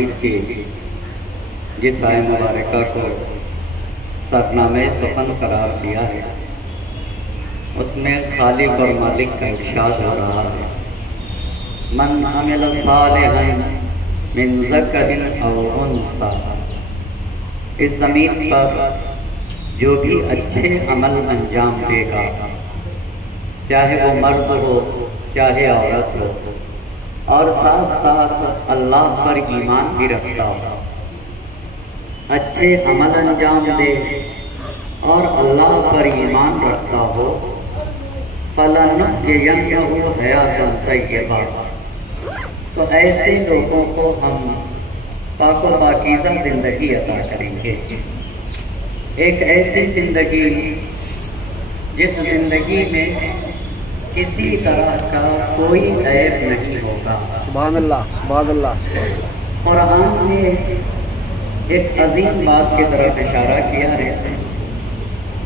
مجید کی جس آئے مبارکہ کو سرنامہ سخن قرار دیا ہے، اس میں خالق اور مالک کا ارشاد ہو رہا ہے، من عمل صالحا من ذکر او انثی، اس زمین پر جو بھی اچھے عمل انجام دے گا، چاہے وہ مرد ہو چاہے عورت ہو، اور ساتھ ساتھ اللہ پر ایمان بھی رکھتا ہو، اچھے عمل انجام دے اور اللہ پر ایمان رکھتا ہو، فَلَنُحْيِيَنَّهُ حَيَاةً طَيِّبَةً، تو ایسے لوگوں کو ہم پاک و پاکیزہ زندگی عطا کریں گے، ایک ایسی زندگی جس زندگی میں کسی طرح کا کوئی عیب نہیں ہوگا۔ سبحان اللہ، سبحان اللہ، سبحان اللہ۔ قرآن نے ایک عظیم بات کی طرف اشارہ کیا ہے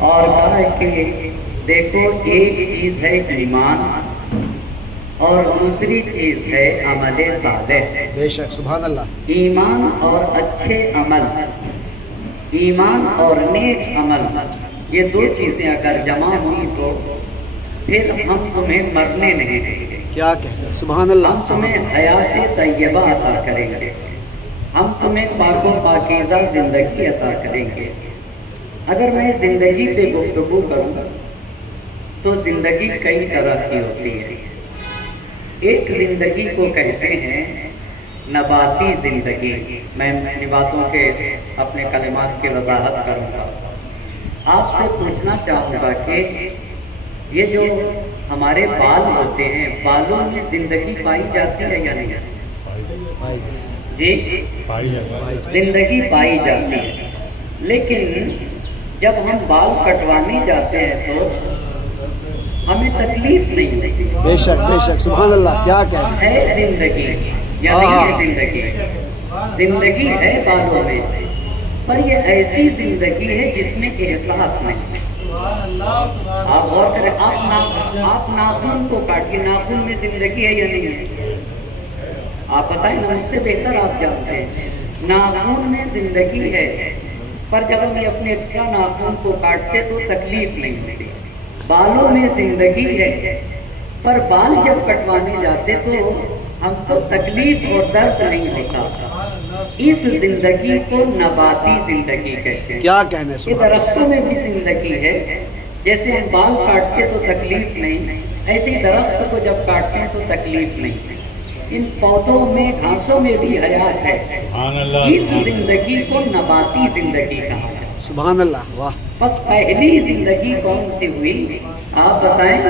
اور کہا کہ دیکھو ایک چیز ہے ایمان اور دوسری چیز ہے عمل صالح۔ بے شک، سبحان اللہ۔ ایمان اور اچھے عمل، ایمان اور نیک عمل، یہ دو چیزیں اگر جمع ہوئی تو پھر ہم تمہیں مرنے نہیں دیں گے۔ کیا کہتے ہیں، سبحان اللہ۔ ہم تمہیں حیات طیبہ عطا کریں گے، ہم تمہیں پاک و پاکیزہ زندگی عطا کریں گے۔ اگر میں زندگی پہ گفتگو کروں تو زندگی کئی طرح کی ہوتی ہے۔ ایک زندگی کو کہتے ہیں نباتی زندگی۔ میں اپنی باتوں کے اپنے کلمات کی وضاحت کروں گا۔ آپ سے پوچھنا چاہوں گا کہ یہ جو ہمارے بال ہوتے ہیں، بالوں میں زندگی پائی جاتی ہے یا نہیں؟ جی، زندگی پائی جاتی ہے، لیکن جب ہم بال کٹوانے جاتے ہیں تو ہمیں تکلیف نہیں ہوتی۔ بے شک، بے شک، سبحان اللہ۔ کیا کہتے ہیں، ہے زندگی یا نہیں ہے؟ زندگی ہے بالوں میں، پر یہ ایسی زندگی ہے جس میں احساس نہیں۔ آپ غور کریں، آپ ناخن کو کاٹ کے، ناخن میں زندگی ہے یا نہیں ہے؟ آپ بتائیں نا، مجھ سے بہتر آپ جانتے ہیں۔ ناخن میں زندگی ہے، پر جب ہم اپنے ایکسٹرا ناخن کو کاٹتے تو تکلیف نہیں ہوتی۔ بالوں میں زندگی ہے، پر بال جب کٹوانے جاتے تو ہم کو تکلیف اور درد نہیں ہوتا۔ اس زندگی کو نباتی زندگی کہتے ہیں۔ کیا کہنے، یہ درختوں میں بھی زندگی ہے، جیسے ہم بال کاٹتے تو تکلیف نہیں، ایسے ہی درخت کو جب کاٹتے ہیں تو تکلیف نہیں۔ ان پودوں میں، گھاسوں میں بھی حیات ہے۔ اس زندگی کو نباتی زندگی کہا ہے۔ سبحان اللہ، واہ۔ بس پہلی زندگی کون سی ہوئی آپ بتائیں؟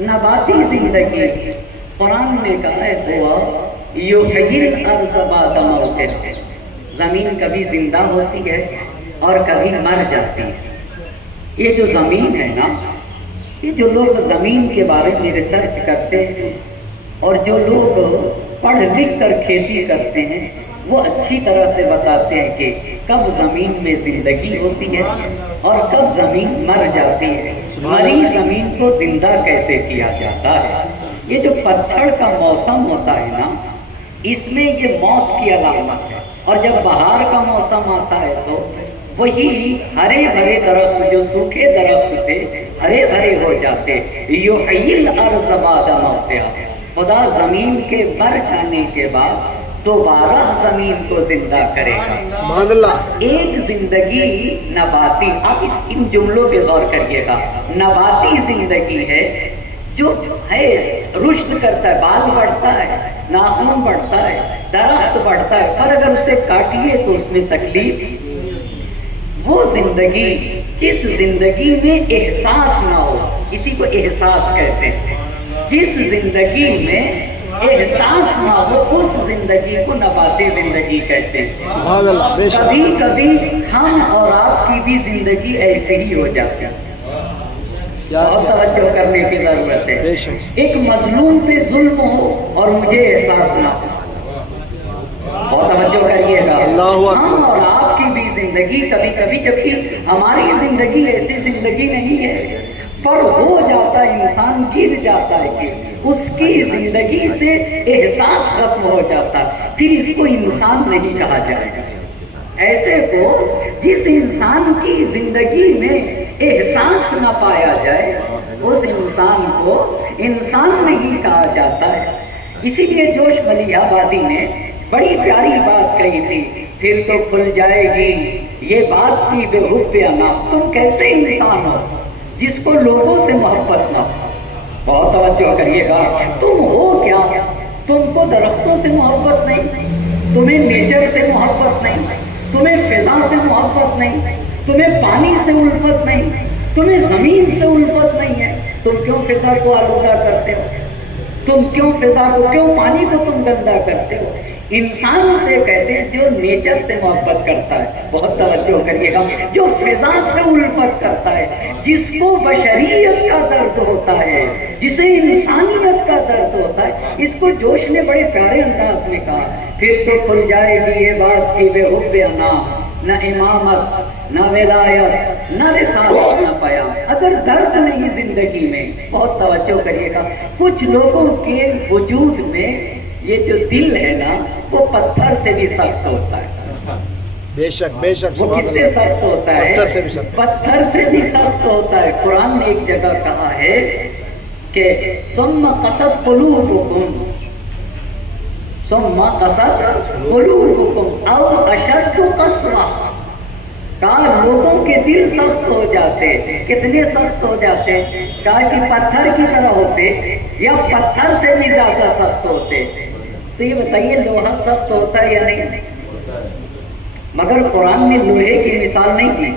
نباتی زندگی۔ قرآن میں کہا ہے ہوا یحیی الارض بعد موتہا، زمین کبھی زندہ ہوتی ہے اور کبھی مر جاتی ہے۔ یہ جو زمین ہے نا، یہ جو لوگ زمین کے بارے میں ریسرچ کرتے ہیں اور جو لوگ پڑھ لکھ کر کھیتی کرتے ہیں، وہ اچھی طرح سے بتاتے ہیں کہ کب زمین میں زندگی ہوتی ہے اور کب زمین مر جاتی ہے، مری زمین کو زندہ کیسے کیا جاتا ہے۔ یہ جو پتجھڑ کا موسم ہوتا ہے نا، اس میں یہ موت کی علامت ہے، اور جب بہار کا موسم آتا ہے تو وہی ہرے بھرے درخت، جو سوکھے درخت تھے ہرے بھرے ہو جاتے۔ یحیی الارض بعد موتہا، خدا زمین کے مر جانے کے بعد دوبارہ زمین کو زندہ کرے گا۔ سبحان اللہ۔ ایک زندگی نباتی، آپ ان جملوں پہ غور کریے گا، نباتی زندگی ہے جو ہے رشد کرتا ہے، بال بڑھتا ہے، ناخن بڑھتا ہے، درخت بڑھتا ہے، پر اگر اسے کاٹیے تو اس میں تکلیف۔ وہ زندگی جس زندگی میں احساس نہ ہو، کسی کو احساس کہتے ہیں، جس زندگی میں احساس نہ ہو اس زندگی کو نباتی زندگی کہتے ہیں۔ سبحان اللہ، بے شک۔ کبھی کبھی ہم اور آپ کی بھی زندگی ایسے ہی ہو جاتی ہے، بہت توجہ کرنے کی ضرورت ہے۔ بے شک۔ ایک مظلوم پہ ظلم ہو اور مجھے احساس نہ ہو، بہت توجہ کریے گا۔ اللہ اکبر۔ ہم اور آپ کی بھی زندگی کبھی کبھی، جبکہ ہماری زندگی ایسی زندگی نہیں ہے، پر ہو جاتا ہے انسان، گر جاتا ہے کہ اس کی زندگی سے احساس ختم ہو جاتا ہے، پھر اس کو انسان نہیں کہا جائے گا۔ ایسے کو جس انسان کی زندگی میں احساس نہ پایا جائے اس انسان کو انسان نہیں کہا جاتا ہے۔ اسی لیے جوش ملیح آبادی نے بڑی پیاری بات کہی تھی، پھر تو کھل جائے گی یہ بات کی بے حب انا، تم کیسے انسان ہو جس کو لوگوں سے محبت نہ ہو۔ بہت توجہ کریے گا، تم ہو کیا؟ تم کو درختوں سے محبت نہیں، تمہیں نیچر سے محبت نہیں، تمہیں فضا سے محبت نہیں، تمہیں پانی سے الفت نہیں، تمہیں زمین سے الفت نہیں ہے، تم کیوں فضا کو آلودہ کرتے ہو؟ تم کیوں فضا کو، کیوں پانی کو تم گندا کرتے ہو؟ انسان اسے کہتے ہیں جو نیچر سے محبت کرتا ہے، بہت توجہ کریے گا، جو فضا سے الفت کرتا ہے، جس کو بشریت کا درد ہوتا ہے، جسے انسانیت کا درد ہوتا ہے، اس کو جوش نے بڑے پیارے انداز میں کہا، پھر تو کھل جائے گی یہ بات کی بے حب انا، نہ امامت نہ ولایت نہ رسالت نہ پیام۔ اگر درد نہیں زندگی میں، بہت توجہ کریے گا، کچھ لوگوں کے وجود میں یہ جو دل ہے نا وہ پتھر سے بھی سخت ہوتا ہے۔ بے شک بے شک، وہ کس سے سخت ہوتا ہے؟ پتھر سے بھی سخت، پتھر سے بھی سخت ہوتا ہے۔ قرآن نے ایک جگہ کہا ہے کہ ثم قست قلوبکم، ثم قست قلوبکم او اشد قسوہ، کہا لوگوں کے دل سخت ہو جاتے، کتنے سخت ہو جاتے؟ کہا کہ پتھر کی طرح ہوتے یا پتھر سے بھی زیادہ سخت ہوتے۔ تو یہ بتائیے لوہا سخت ہوتا ہے یا نہیں؟ مگر قرآن نے لوہے کی مثال نہیں دی،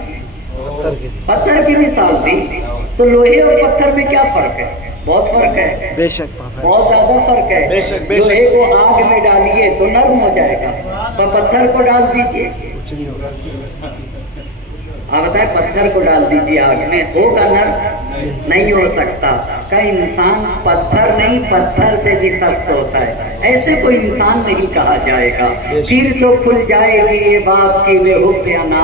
پتھر کی مثال دی۔ تو لوہے اور پتھر میں کیا فرق ہے؟ بہت فرق ہے، بے شک بہت زیادہ فرق ہے۔ بے شک بے شک، لوہے کو آگ میں ڈالیے تو نرم ہو جائے گا، پر پتھر کو ڈال دیجئے، کچھ نہیں ہوگا۔ آپ بتائیں پتھر کو ڈال دیجئے آگ میں، ہوگا نرم؟ نہیں ہو سکتا۔ کا انسان پتھر نہیں، پتھر سے بھی سخت ہوتا ہے، ایسے کوئی انسان نہیں کہا جائے گا۔ پھر تو کھل جائے گی یہ بات کی بے حب انا،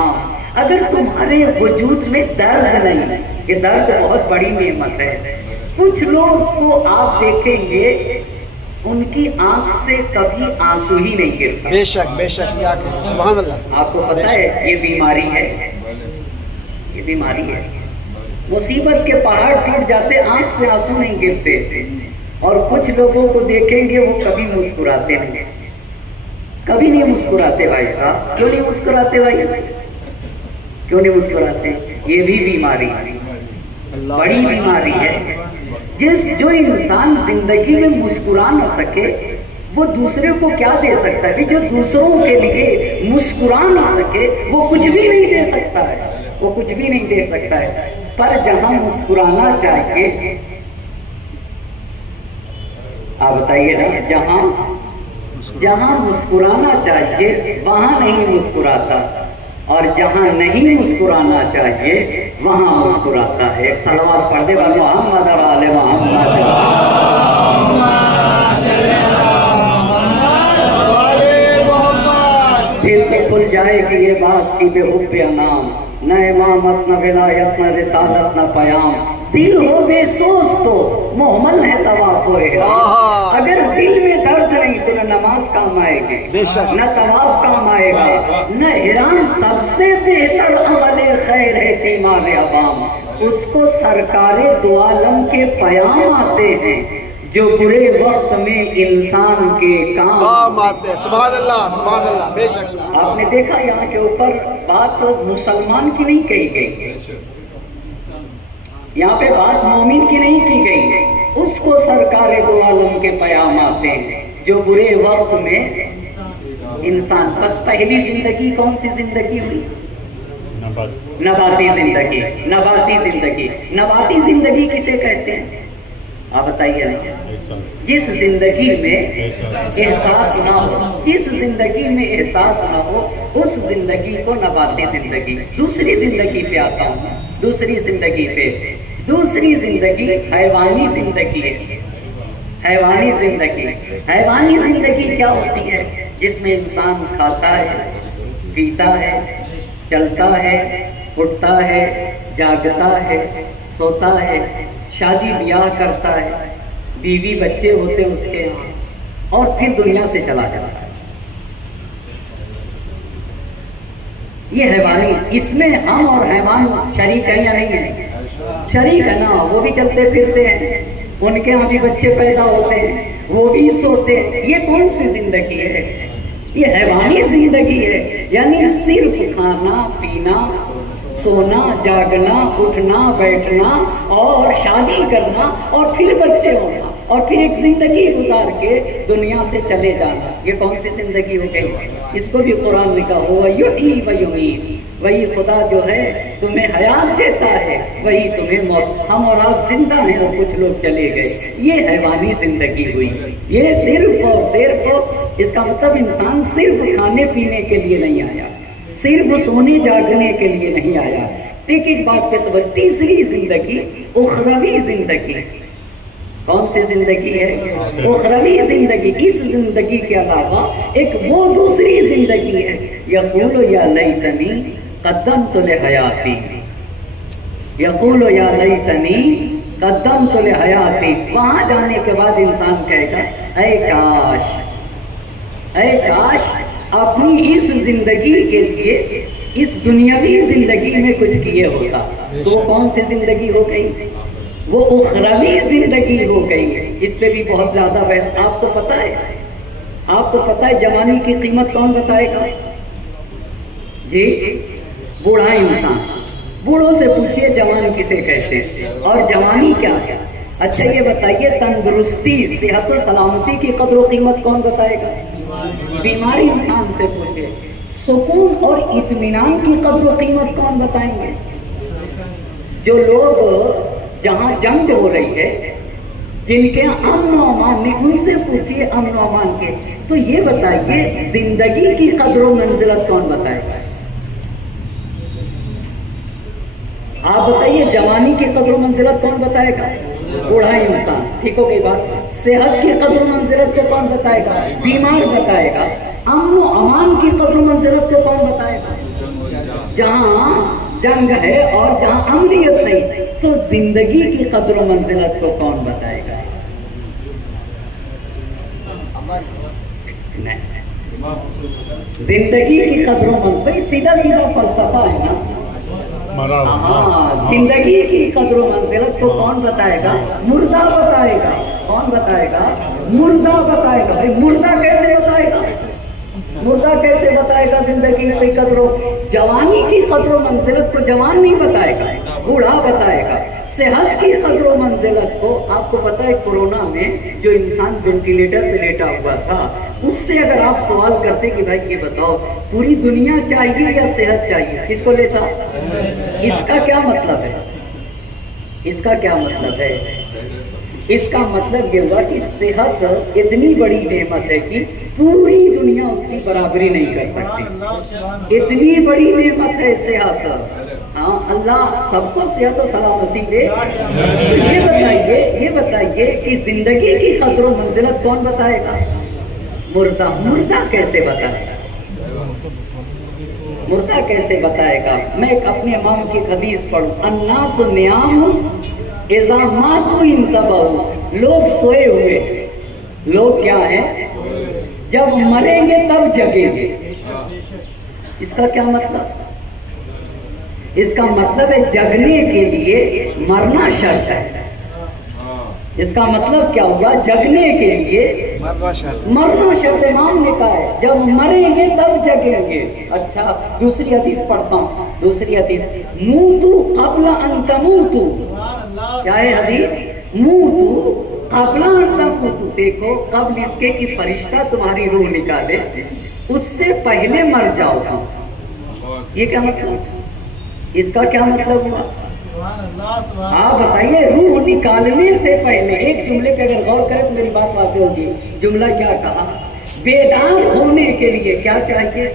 اگر تمہارے وجود میں درد نہیں، یہ درد بہت بڑی نعمت ہے۔ کچھ لوگ کو آپ دیکھیں گے ان کی آنکھ سے کبھی آنسو ہی نہیں گرتا۔ بے شک بے شک، کیا کہتے، سبحان اللہ۔ آپ کو پتہ ہے یہ بیماری ہے، یہ بیماری ہے۔ مصیبت کے پہاڑ ٹوٹ جاتے، آنکھ سے آنسو نہیں گرتے۔ اور کچھ لوگوں کو دیکھیں گے وہ کبھی مسکراتے نہیں، کبھی نہیں مسکراتے۔ بھائی صاحب کیوں نہیں مسکراتے؟ بھائی کیوں نہیں مسکراتے؟ یہ بھی بیماری ہے، بڑی بیماری ہے۔ جو انسان زندگی میں مسکرا نہ سکے وہ دوسرے کو کیا دے سکتا ہے؟ جو دوسروں کے لیے مسکرا نہ سکے وہ کچھ بھی نہیں دے سکتا ہے، وہ کچھ بھی نہیں دے سکتا ہے۔ پر جہاں مسکرانا چاہیے، آپ بتائیے نا، جہاں مسکرانا چاہیے وہاں نہیں مسکراتا، اور جہاں نہیں مسکرانا چاہیے وہاں مسکراتا ہے۔ صلوات پڑھ دے والے محمد و آل محمد۔ پھر تو کھل جائے گی یہ بات کی بے حب انا، نہ امامت نہ ولایت نہ رسالت نہ پیام۔ دل ہو بے سوز تو محمل ہے طواف و احرام۔ اگر دل میں درد نہیں تو نہ نماز کام آئے گی، نہ طواف کام آئے گا، نہ احرام۔ سب سے بہتر عمل خیر ہے تیمار عوام، اس کو سرکار دو عالم کے پیام آتے ہیں، جو برے وقت میں انسان کے کام آتے ہیں۔ سبحان اللہ سبحان اللہ، بے شک۔ آپ نے دیکھا یہاں کے اوپر بات مسلمان کی نہیں کہی گئی، یہاں پہ بات مومن کی نہیں کی گئی، اس کو سرکار دو عالم کے پیام آتے ہیں، جو برے وقت میں انسان۔ بس پہلی زندگی کون سی زندگی ہوئی؟ نباتی زندگی۔ نباتی زندگی، نباتی زندگی کسے کہتے ہیں؟ آپ بتائیے نا۔ جس زندگی میں احساس نہ ہو، جس زندگی میں احساس نہ ہو، اس زندگی کو نباتی زندگی۔ دوسری زندگی پہ آتا ہوں، دوسری زندگی پہ۔ دوسری زندگی حیوانی زندگی ہے۔ حیوانی زندگی، حیوانی زندگی کیا ہوتی ہے؟ جس میں انسان کھاتا ہے، پیتا ہے، چلتا ہے، اٹھتا ہے، جاگتا ہے، سوتا ہے، شادی بیاہ کرتا ہے، بیوی بچے ہوتے ہیں اس کے یہاں، اور پھر دنیا سے چلا جاتا ہے. یہ حیوانی، اس میں ہم اور حیوان شریک ہیں یا نہیں ہیں؟ شریک ہے نا. وہ بھی چلتے پھرتے ہیں، ان کے یہاں بھی بچے پیدا ہوتے ہیں، وہ بھی سوتے ہیں. یہ کون سی زندگی ہے؟ یہ حیوانی زندگی ہے. یعنی صرف کھانا پینا، سونا جاگنا، اٹھنا بیٹھنا اور شادی کرنا اور پھر بچے ہونا اور پھر ایک زندگی گزار کے دنیا سے چلے جانا. یہ کون سی زندگی ہو گئی؟ اس کو بھی قرآن نے کہا ہوا یحیی و یمیت. وہی خدا جو ہے تمہیں حیات دیتا ہے، وہی تمہیں موت. ہم اور آپ زندہ ہیں اور کچھ لوگ چلے گئے. یہ حیوانی زندگی ہوئی. یہ صرف اور صرف، اس کا مطلب انسان صرف کھانے پینے کے لیے نہیں آیا، صرف سونے جاگنے کے لیے نہیں آیا. ایک بات پہ توجہ. تیسری زندگی اخروی زندگی. کون سی زندگی ہے؟ اخروی زندگی. اس زندگی کے علاوہ ایک وہ دوسری زندگی ہے. یقول یا لیتنی قدمت لحیاتی، یقول یا لیتنی قدمت لحیاتی. وہاں جانے کے بعد انسان کہے گا اے کاش، اے کاش اپنی اس زندگی کے لیے اس دنیاوی زندگی میں کچھ کیے ہوتا. تو کون سی زندگی ہو گئی؟ وہ اخروی زندگی ہو گئی. اس پہ بھی بہت زیادہ بحث. آپ کو پتہ ہے، آپ کو پتہ ہے جوانی کی قیمت کون بتائے گا؟ جی بوڑھا انسان. بوڑھوں سے پوچھئے جوان کسے کہتے ہیں اور جوانی کیا ہے. اچھا یہ بتائیے تندرستی، صحت و سلامتی کی قدر و قیمت کون بتائے گا؟ بیماری انسان سے پوچھے. سکون اور اطمینان کی قدر و قیمت کون بتائیں گے؟ جو لوگ جہاں جنگ ہو رہی ہے، جن کے امن و امان نہیں، ان سے پوچھیے امن و امان کے. تو یہ بتائیے زندگی کی قدر و منزلت کون بتائے گا؟ آپ بتائیے جوانی کی قدر و منزلت کون بتائے گا؟ بوڑھا انسان. ٹھیک ہو گئی بات. صحت کی قدر و منزلت کو کون بتائے گا؟ بیمار بتائے گا. امن و امان کی قدر و منزلت کو کون بتائے گا؟ جہاں جنگ ہے اور جہاں امنیت نہیں. تو زندگی کی قدر و منزلت کو کون بتائے گا؟ زندگی کی قدر و منزلت سیدھا سیدھا فلسفہ ہے نا. ہاں، زندگی کی قدر و منزلت کو کون بتائے گا؟ مردہ بتائے گا. کون بتائے گا؟ مردہ بتائے گا. بھائی مردہ کیسے بتائے گا؟ مردہ کیسے بتائے گا زندگی کی قدر و؟ جوانی کی قدر و منزلت کو جوان نہیں بتائے گا، بوڑھا بتائے گا. صحت کی قدر و منزلت کو آپ کو پتہ ہے کورونا میں جو انسان وینٹیلیٹر پہ لیٹا ہوا تھا، اس سے اگر آپ سوال کرتے کہ بھائی یہ بتاؤ پوری دنیا چاہیے یا صحت چاہیے، کس کو لیتا؟ اس کا کیا مطلب ہے؟ اس کا کیا مطلب ہے؟ اس کا مطلب یہ ہوا کہ صحت اتنی بڑی نعمت ہے کہ پوری دنیا اس کی برابری نہیں کر سکتی. اتنی بڑی نعمت ہے صحت. ہاں اللہ سب کو صحت و سلامتی دے. یہ بتائیے کہ زندگی کی قدر و منزلت کون بتائے گا؟ مردہ. مردہ کیسے بتائے گا؟ مردہ کیسے بتائے گا؟ میں ایک اپنے امام کی حدیث پڑھوں. الناس نیام اذا ماتوا انتبہوا. لوگ سوئے ہوئے، لوگ کیا ہیں؟ جب مریں گے تب جگیں گے. اس کا کیا مطلب؟ اس کا مطلب ہے جگنے کے لیے مرنا شرط ہے. اس کا مطلب کیا ہوگا؟ جگنے کے لیے مرنا شرط. امام نے کہا ہے جب مریں گے تب جگیں گے. اچھا دوسری حدیث پڑھتا ہوں. دوسری حدیث موتو قبل ان تموتو. کیا ہے حدیث؟ موتو قبل ان تموتو. دیکھو قبل اس کے کہ فرشتہ تمہاری روح نکالے، اس سے پہلے مر جاؤ. یہ کیا مطلب؟ اس کا کیا مطلب ہوا؟ آپ بتائیے روح نکالنے سے پہلے. ایک جملے پہ اگر غور کریں تو میری بات واضح ہوگی. جملہ کیا کہا؟ بیدار ہونے کے لیے کیا چاہیے؟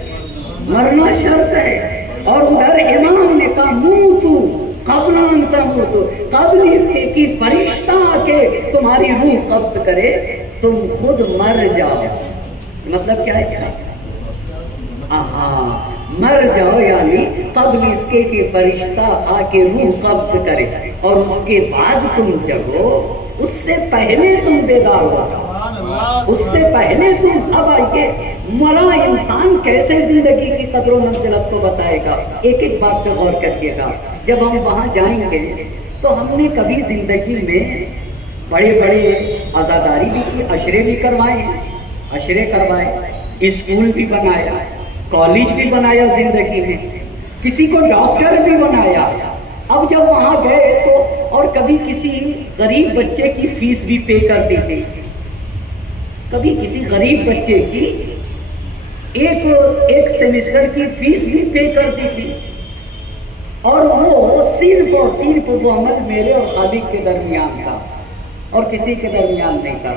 مرنا شرط ہے. اور ادھر امام نے کہا موتو قبل ان تموتو. قبل اس کے کہ فرشتہ آ کے تمہاری روح قبض کرے تم خود مر جاؤ. مطلب کیا ہے اس کا؟ مر جاؤ یعنی قبل اس کے کہ فرشتہ آ کے روح قبض کرے. اور اس کے بعد تم جگو، اس سے پہلے تم بیدار ہو جاؤ، اس سے پہلے تم اب آئیے مرا انسان کیسے زندگی کی قدر و منزلت کو بتائے گا۔ ایک ایک بات پہ غور کریے گا، جب ہم وہاں جائیں گے تو ہم نے کبھی زندگی میں بڑے بڑے عزاداری بھی کی، عشرے بھی عشرے کروائے، اسکول بھی بنایا، کالج بھی بنایا، زندگی میں کسی کو ڈاکٹر بھی بنایا۔ اب جب وہاں گئے تو اور کبھی کسی غریب بچے کی فیس بھی پے کر دی تھی، کبھی کسی غریب بچے کی ایک سیمسٹر کی فیس بھی پے کر دی تھی، اور وہ صرف اور صرف وہ عمل میرے اور خالق کے درمیان تھا اور کسی کے درمیان نہیں تھا۔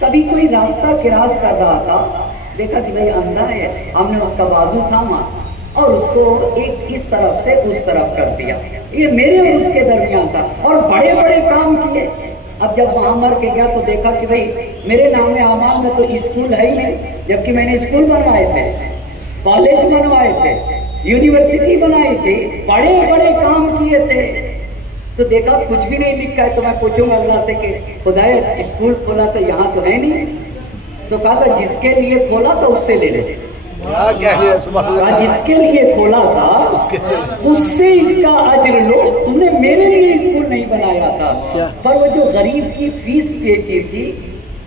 کبھی کوئی راستہ کراس کر رہا تھا، دیکھا کہ بھائی اندھا ہے، ہم نے اس کا بازو تھاما اور اس کو ایک اس طرف سے اس طرف کر دیا، یہ میرے اور اس کے درمیان تھا، اور بڑے بڑے کام کیے۔ اب جب وہاں مر کے گیا تو دیکھا کہ بھائی میرے نام اعمال میں تو اسکول ہے ہی نہیں، جبکہ میں نے اسکول بنوائے تھے، کالج بنوائے تھے، یونیورسٹی بنائی تھی، بڑے بڑے کام کیے تھے، تو دیکھا کچھ بھی نہیں لکھا ہے۔ تو میں پوچھوں گا اللہ سے کہ خدایا اسکول کھولا تو یہاں تو ہے نہیں، تو کہا تھا جس کے لیے کھولا تھا اس سے لے لے، جس کے لیے کھولا تھا اس سے اس کا اجر لو، تم نے میرے لیے اسکول نہیں بنایا تھا۔ پر وہ جو غریب کی فیس پے کی تھی،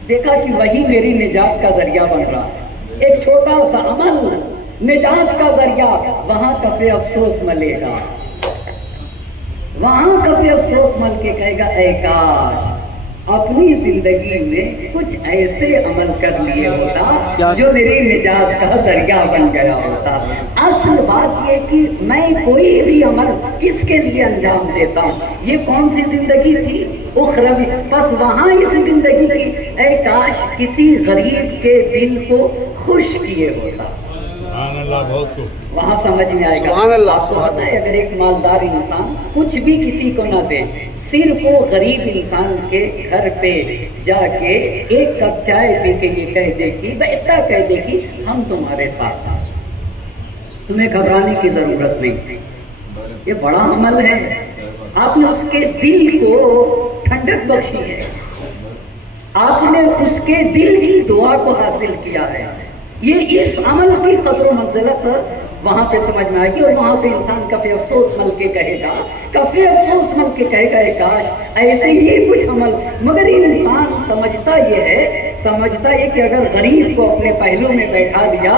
دیکھا کہ وہی میری نجات کا ذریعہ بن رہا ہے، ایک چھوٹا سا عمل نجات کا ذریعہ۔ وہاں کفے افسوس ملے گا، وہاں کفے افسوس مل کے کہے گا اے کاش اپنی زندگی میں کچھ ایسے عمل کر لیے ہوتا جو میری نجات کا ذریعہ بن گیا ہوتا۔ اصل بات یہ کہ میں کوئی بھی عمل کس کے لیے انجام دیتا ہوں، یہ کون سی زندگی تھی، اخروی۔ بس وہاں اس زندگی کی اے کاش کسی غریب کے دل کو خوش کیے ہوتا، وہاں سمجھ میں آئے گا۔ سبحان اللہ۔ اگر ایک مالدار انسان کچھ بھی کسی کو نہ دے، صرف وہ غریب انسان کے گھر پہ جا کے ایک کپ چائے پی کے یہ کہہ دے کہ اتنا کہہ دے کہ ہم تمہارے ساتھ ہیں، تمہیں گھبرانے کی ضرورت نہیں، یہ بڑا عمل ہے۔ آپ نے اس کے دل کو ٹھنڈک بخشی ہے، آپ نے اس کے دل کی دعا کو حاصل کیا ہے۔ یہ اس عمل کی قدر و منزلت وہاں پہ سمجھ میں آئے گی، اور وہاں پہ انسان کفے افسوس مل کے کہے گا، کفے افسوس مل کے کہے گا کاش ایسے ہی کچھ عمل۔ مگر انسان سمجھتا یہ کہ اگر غریب کو اپنے پہلو میں بیٹھا دیا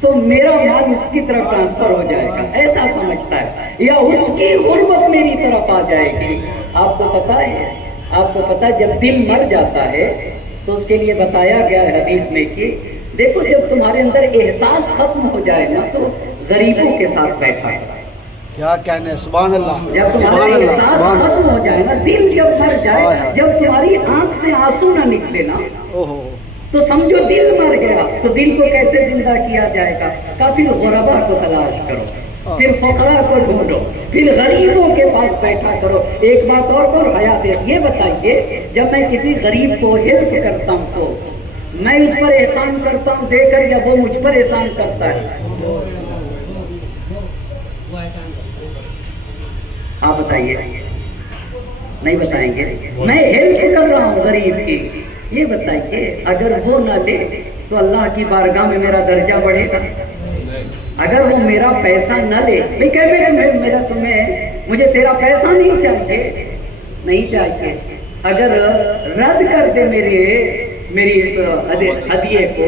تو میرا مال اس کی طرف ٹرانسفر ہو جائے گا، ایسا سمجھتا ہے، یا اس کی غربت میری طرف آ جائے گی۔ آپ کو پتا ہے جب دل مر جاتا ہے تو اس کے لیے بتایا گیا ہے حدیث میں کہ دیکھو جب تمہارے اندر احساس ختم ہو جائے نا تو غریبوں کے ساتھ بیٹھا ہے، کیا کہنے، سبحان اللہ، جب تمہارا احساس ختم ہو جائے نا، دل جب مر جائے، جب تمہاری آنکھ سے آنسو نہ نکلے نا تو سمجھو دل مر گیا۔ تو دل کو کیسے زندہ کیا جائے گا؟ پھر غربا کو تلاش کرو، پھر فقراء کو ڈھونڈو، پھر غریبوں کے پاس بیٹھا کرو۔ ایک بات اور کو حیات ہے، یہ بتائیے جب میں کسی غریب کو ہیلپ کرتا ہوں تو میں اس پر احسان کرتا ہوں دے کر، یا وہ مجھ پر احسان کرتا ہے؟ آپ بتائیے، نہیں بتائیں گے؟ میں ہیلپ کر رہا ہوں غریب کی، یہ بتائیے اگر وہ نہ لے تو اللہ کی بارگاہ میں میرا درجہ بڑھے گا؟ اگر وہ میرا پیسہ نہ لے، مجھے تیرا پیسہ نہیں چاہیے، اگر رد کر دے میری اس ہدیے کو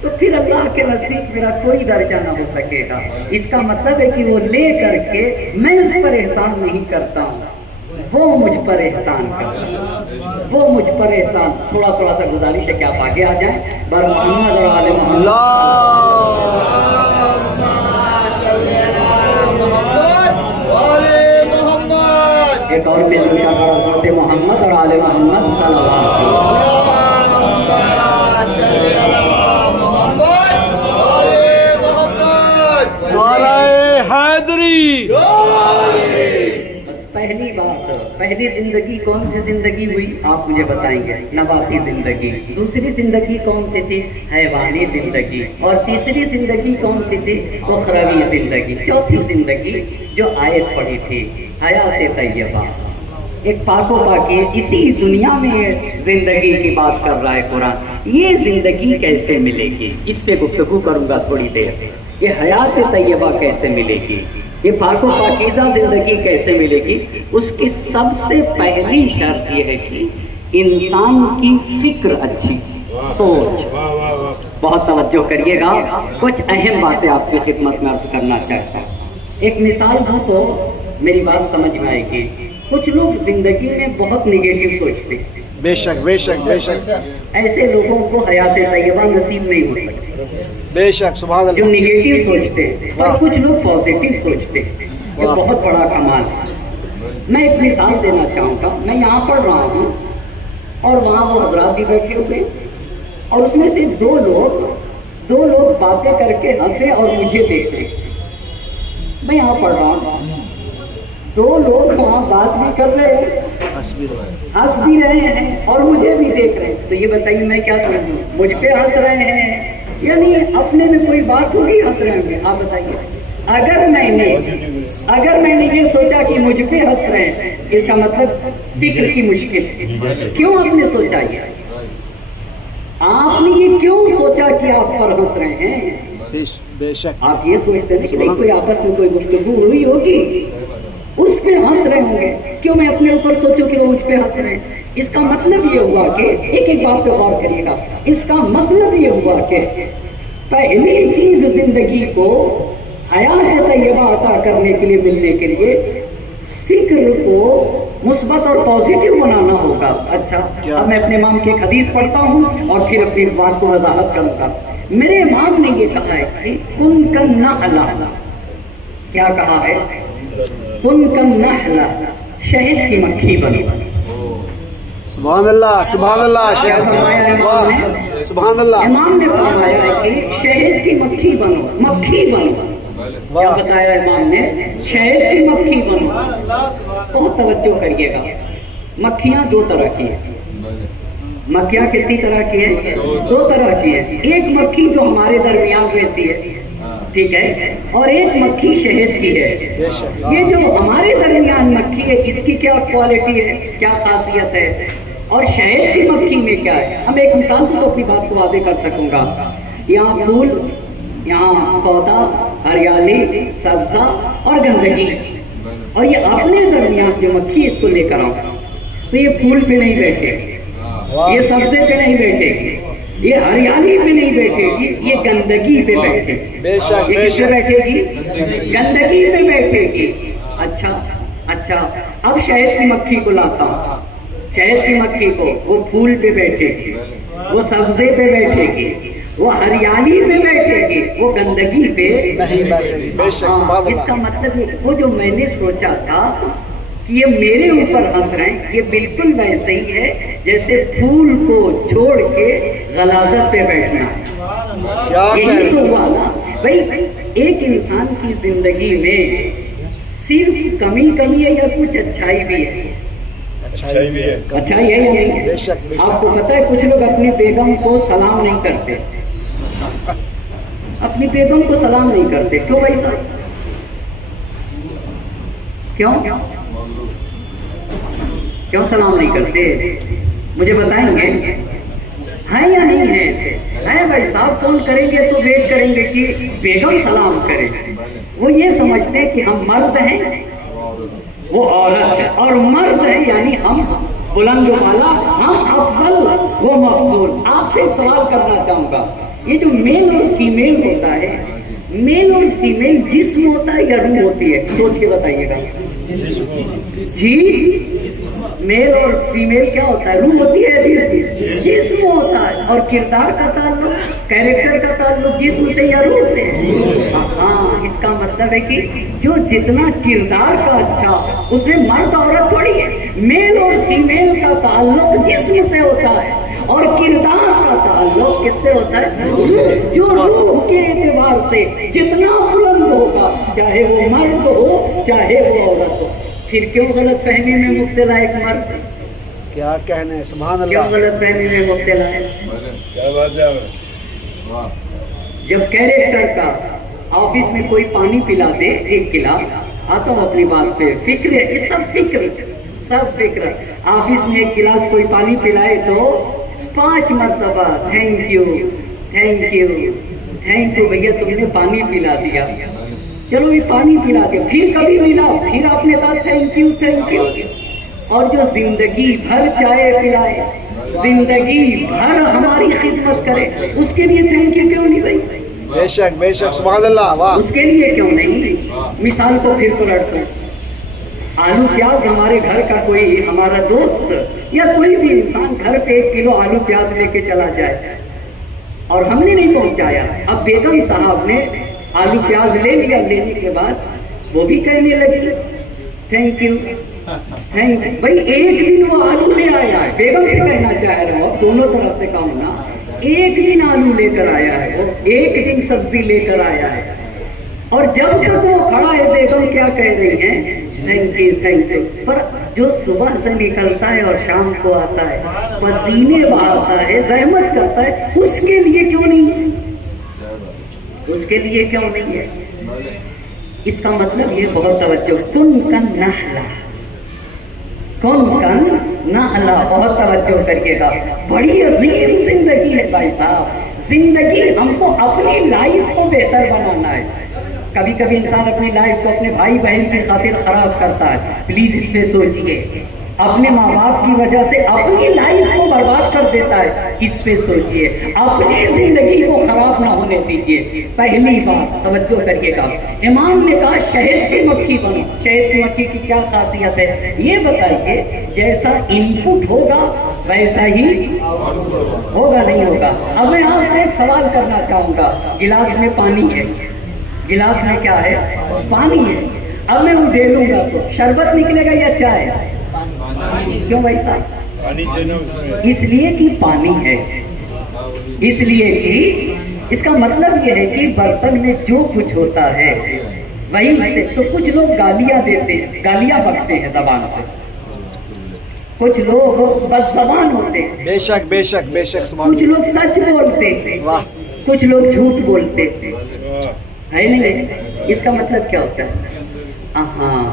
تو پھر اللہ کے نزدیک میرا کوئی درجہ نہ ہو سکے گا۔ اس کا مطلب ہے کہ وہ لے کر کے میں اس پر احسان نہیں کرتا ہوں، وہ مجھ پر احسان کرتا، وہ مجھ پر احسان۔ تھوڑا سا گزارش ہے کہ آپ آگے آ جائیں، بر محمد اور آل محمد۔ ایک اور محمد اور آل محمد صلی اللہ علیہ وسلم۔ پہلی بات، پہلی زندگی کون سی زندگی ہوئی آپ مجھے بتائیں گے؟ نباتی زندگی۔ دوسری زندگی کون سی تھی؟ حیوانی زندگی۔ اور تیسری زندگی کون سی تھی؟ اخروی زندگی۔ چوتھی زندگی جو آیت پڑھی تھی حیات طیبہ، ایک پاک و پاکی، اسی دنیا میں زندگی کی بات کر رہا ہے قرآن. یہ زندگی کیسے ملے گی، اس پہ گفتگو کروں گا تھوڑی دیر. یہ حیات طیبہ کیسے ملے گی، یہ پاک و پاکیزہ زندگی کیسے ملے گی؟ اس کی سب سے پہلی شرط یہ ہے کہ انسان کی فکر اچھی، سوچ. بہت توجہ کریے گا، کچھ اہم باتیں آپ کی خدمت میں عرض کرنا چاہتا ہوں. ایک مثال دوں تو میری بات سمجھ میں آئے گی. کچھ لوگ زندگی میں بہت نگیٹو سوچتے ہیں. بے شک بے شک بے شک. ایسے لوگوں کو حیات طیبہ نصیب نہیں ہو سکتی. بے شک سبحان جو اللہ. نگیٹو سوچتے ہیں اور کچھ لوگ پازیٹو سوچتے ہیں. یہ بہت بڑا کمال ہے. میں ایک مثال دینا چاہوں گا. میں یہاں پڑھ رہا ہوں اور وہاں وہ حضرات بھی بیٹھے ہوئے اور اس میں سے دو لوگ باتیں کر کے ہنسے اور مجھے دیکھ رہے. میں یہاں پڑھ رہا ہوں، دو لوگ وہاں بات بھی کر رہے ہیں، ہنس بھی رہے ہیں اور مجھے بھی دیکھ رہے ہیں. تو یہ بتائیے میں کیا سمجھوں، مجھ پہ ہنس رہے ہیں یعنی اپنے میں کوئی بات ہوگی ہنس رہے ہوں گے؟ آپ بتائیے. اگر میں نے یہ سوچا کہ مجھ پہ ہنس رہے ہیں، اس کا مطلب فکر کی مشکل ہے. کیوں آپ نے سوچا یہ؟ آپ نے یہ کیوں سوچا کہ آپ پر ہنس رہے ہیں؟ بے شک آپ یہ سوچتے ہیں کہ نہیں کوئی آپس میں کوئی گفتگو ہوئی ہوگی، اس پہ ہنس رہے ہوں گے. کیوں میں اپنے اوپر سوچوں کہ وہ مجھ پہ ہنس رہے ہیں؟ اس کا مطلب یہ ہوا کہ ایک بات پہ غور کریے گا. اس کا مطلب یہ ہوا کہ پہلی چیز زندگی کو حیات طیبہ عطا کرنے کے لیے، ملنے کے لیے فکر کو مثبت اور پازیٹو بنانا ہوگا. اچھا، اب میں اپنے امام کی ایک حدیث پڑھتا ہوں اور پھر اپنی بات کو وضاحت کروں گا. میرے امام نے یہ کہا ہے کہ کن کن نحلہ، کیا کہا ہے؟ کن کن نحلہ، شہد کی مکھی بنی. سبحان اللہ سبحان اللہ. سبحان اللہ. امام نے فرمایا ہے کہ شہد کی مکھی بنو، مکھی بنو. کیا بتایا امام نے؟ شہد کی مکھی بنو. بہت توجہ کریے گا. مکھیاں دو طرح کی ہیں. مکھیاں کتنی طرح کی ہیں؟ دو طرح کی ہیں. ایک مکھی جو ہمارے درمیان رہتی ہے، ٹھیک ہے، اور ایک مکھی شہد کی ہے. یہ جو ہمارے درمیان مکھی ہے، اس کی کیا کوالٹی ہے، کیا خاصیت ہے، اور شہد کی مکھی میں کیا ہے؟ ہم ایک مثال تو اپنی بات کو واضح کر سکوں گا. یہاں پھول، یہاں پودا، ہریالی، سبزہ اور گندگی، اور یہ اپنے درمیان جو مکھی اس کو لے کر آؤں تو یہ پھول پہ نہیں بیٹھے گی، یہ سبزے پہ نہیں بیٹھے گی، یہ ہریالی پہ نہیں بیٹھے گی، یہ گندگی پہ بیٹھے گی. یہ کس پہ بیٹھے گی؟ گندگی پہ بیٹھے گی. اچھا، اب شہد کی مکھی کو لاتا ہوں. شہد کی مکھی کو وہ پھول پہ بیٹھے گی، وہ سبزے پہ بیٹھے گی، وہ ہریالی پہ بیٹھے گی، وہ گندگی پہ نہیں بیٹھے گی. اس کا مطلب وہ جو میں نے سوچا تھا کہ یہ میرے اوپر ہنس رہے ہیں، یہ بالکل ویسے ہی ہے جیسے پھول کو چھوڑ کے غلاظت پہ بیٹھنا. یہی تو ہوا نا بھائی. ایک انسان کی زندگی میں صرف کمی ہے یا کچھ اچھائی بھی ہے؟ اچھائی ہے یا نہیں؟ آپ کو پتا ہے کچھ لوگ اپنی بیگم کو سلام نہیں کرتے. اپنی بیگم کو سلام نہیں کرتے. کیوں بھائی صاحب؟ کیوں سلام نہیں کرتے؟ مجھے بتائیں گے ہیں یا نہیں ہے؟ ایسے ہیں بھائی صاحب. فون کریں گے تو ویٹ کریں گے کہ بیگم سلام کرے. وہ یہ سمجھتے کہ ہم مرد ہیں، وہ عورت ہے، اور مرد ہے یعنی ہم بلند و بالا، ہم افضل، وہ مفضول. آپ سے ایک سوال کرنا چاہوں گا. یہ جو میل اور فیمیل ہوتا ہے، میل اور فیمیل جسم ہوتا ہے یا روح ہوتی ہے؟ سوچ کے بتائیے گا. جی، میل اور فیمیل کیا ہوتا ہے؟ روح ہوتی ہے، جسم ہوتا ہے. اور کردار کا تعلق، کیریکٹر کا تعلق جسم سے یا روح سے؟ ہاں، اس کا مطلب ہے کہ جو جتنا کردار کا اچھا، اس میں مرد عورت تھوڑی ہے. میل اور فیمیل کا تعلق جسم سے ہوتا ہے اور کردار کا تعلق کس سے ہوتا ہے؟ جو روح کے اعتبار سے جتنا بلند ہوگا، چاہے وہ مرد ہو چاہے وہ عورت ہو. پھر کیوں غلط فہمی میں مبتلا ایک مرد؟ کیا کہنے، سبحان اللہ. کیوں غلط فہمی میں مبتلا ہے؟ جب کیریکٹر کا آفس میں کوئی پانی پلا دے ایک گلاس آتا ہوں اپنی بات پہ. فکر ہے یہ سب فکر. آفس میں ایک گلاس کوئی پانی پلائے تو 5 مرتبہ تھینک یو بھیا تم نے پانی پلا دیا. چلو یہ پانی پلا دیا, پھر کبھی ملا پھر آپ نے کہا تھینک یو. اور جو زندگی بھر چائے پلائے, زندگی بھر ہماری خدمت کرے, اس کے لیے تھینک یو کیوں نہیں بھائی؟ بے شک سبحان اللہ. واہ, اس کے لیے کیوں نہیں؟ مثال کو پھر پلٹتا ہوں. آلو پیاز ہمارے گھر کا کوئی ہمارا دوست یا کوئی بھی انسان گھر پہ 1 کلو آلو پیاز لے کے چلا جائے اور ہم نے نہیں پہنچایا, اب بیگم صاحب نے آلو پیاز لے لیا, لینے کے بعد وہ بھی کہنے لگی تھینک یو. بھائی ایک دن وہ آلو لے آیا ہے, بیگم سے کہنا چاہ رہا ہوں, دونوں طرف سے کہوں نا, ایک دن آلو لے کر آیا ہے, وہ ایک دن سبزی لے کر آیا ہے, اور جب تک وہ کھڑا ہے بیگم کیا کہہ رہی ہیں تھینک یو. پر جو صبح سے نکلتا ہے اور شام کو آتا ہے, پسینے بہاتا ہے, زحمت کرتا ہے, اس کے لیے کیوں نہیں ہے؟ اس کا مطلب یہ بہت توجہ, کن نحلا, بہت توجہ کریے گا. بڑی عظیم زندگی ہے بھائی صاحب. زندگی ہم کو اپنی لائف کو بہتر بنانا ہے. کبھی کبھی انسان اپنی لائف کو اپنے بھائی بہن کی خاطر خراب کرتا ہے, پلیز اس پہ سوچئے. اپنے ماں باپ کی وجہ سے اپنی لائف کو برباد کر دیتا ہے, اس پہ سوچئے. اپنی زندگی کو خراب نہ ہونے دیجیے. پہلی بات توجہ کریے گا, امام نے کہا شہد کی مکھی بنو. شہد کی مکھی کی کیا خاصیت ہے یہ بتائیے؟ جیسا ان پٹ ہوگا ویسا ہی ہوگا, نہیں ہوگا. اب میں آپ سے ایک سوال کرنا چاہوں گا. گلاس میں پانی ہے, گلاس میں کیا ہے؟ پانی ہے. اب میں وہ دے لوں گا تو شربت نکلے گا یا چائے؟ کیوں بھائی صاحب؟ اس لیے کہ پانی ہے, اس لیے کہ اس کا مطلب یہ ہے کہ برتن میں جو کچھ ہوتا ہے وہی سے. تو کچھ لوگ گالیاں دیتے ہیں, گالیاں بکتے ہیں زبان سے, کچھ لوگ بد زبان ہوتے ہیں, بے شک کچھ لوگ سچ بولتے ہیں, کچھ لوگ جھوٹ بولتے ہیں, ہے نہیں؟ اس کا مطلب کیا ہوتا ہے؟ ہاں,